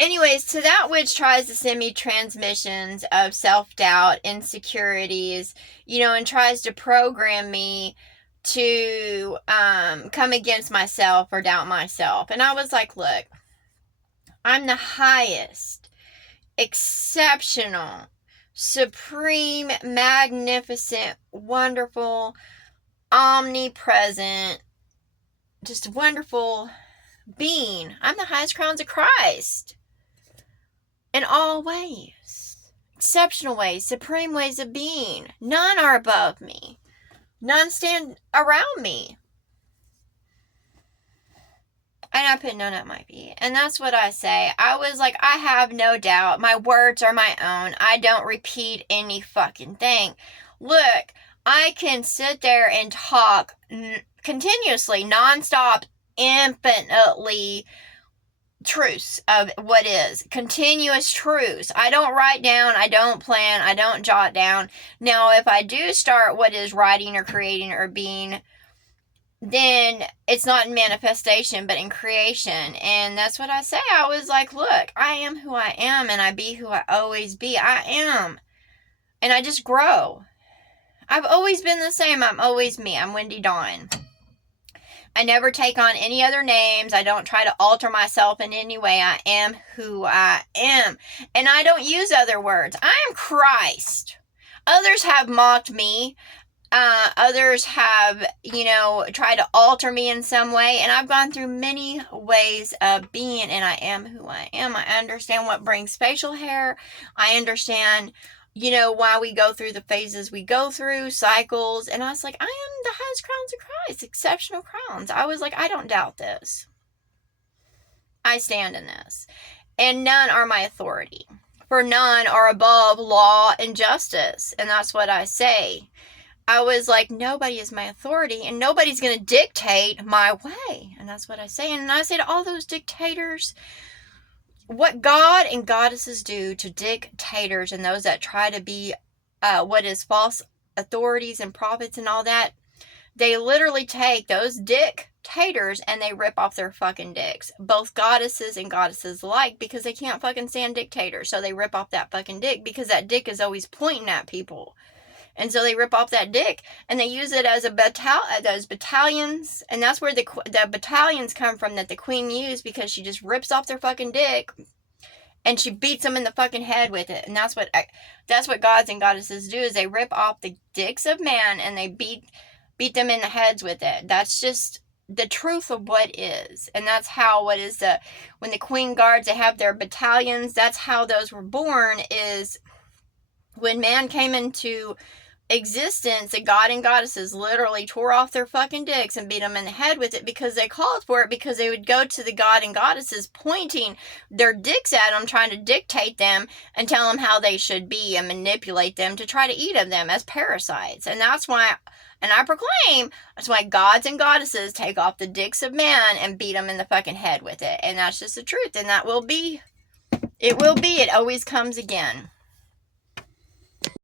Anyways, to that which tries to send me transmissions of self-doubt, insecurities, and tries to program me to come against myself or doubt myself. And I was like, look, I'm the highest, exceptional, supreme, magnificent, wonderful, omnipresent, just wonderful being. I'm the highest crowns of Christ. In all ways. Exceptional ways, supreme ways of being. None are above me. None stand around me. And I put none at my feet. And that's what I say. I was like, I have no doubt. My words are my own. I don't repeat any fucking thing. Look, I can sit there and talk continuously, nonstop, infinitely truths of what is. Continuous truths. I don't write down, I don't plan, I don't jot down. Now, if I do start what is writing or creating or being, then it's not in manifestation, but in creation. And that's what I say. I was like, look, I am who I am, and I be who I always be. I am. And I just grow. I've always been the same. I'm always me. I'm Wendy Dawn. I never take on any other names. I don't try to alter myself in any way. I am who I am. And I don't use other words. I am Christ. Others have mocked me. Others have, tried to alter me in some way. And I've gone through many ways of being, and I am who I am. I understand what brings facial hair. I understand why we go through the phases we go through, cycles. And I was like, I am the highest crowns of Christ, exceptional crowns. I was like, I don't doubt this. I stand in this. And none are my authority. For none are above law and justice. And that's what I say. I was like, nobody is my authority, and nobody's going to dictate my way. And that's what I say. And I say to all those dictators, what God and goddesses do to dictators and those that try to be what is false authorities and prophets and all that, they literally take those dictators and they rip off their fucking dicks. Both goddesses and goddesses alike, because they can't fucking stand dictators. So they rip off that fucking dick, because that dick is always pointing at people. And so they rip off that dick and they use it as those battalions. And that's where the battalions come from that the queen used, because she just rips off their fucking dick and she beats them in the fucking head with it. And that's what gods and goddesses do, is they rip off the dicks of man and they beat them in the heads with it. That's just the truth of what is. And that's how when the queen guards, they have their battalions, that's how those were born, is when man came into existence, the god and goddesses literally tore off their fucking dicks and beat them in the head with it, because they called for it, because they would go to the god and goddesses pointing their dicks at them, trying to dictate them and tell them how they should be and manipulate them to try to eat of them as parasites. And that's why, and I proclaim, that's why gods and goddesses take off the dicks of man and beat them in the fucking head with it. And that's just the truth. And it will be. It always comes again.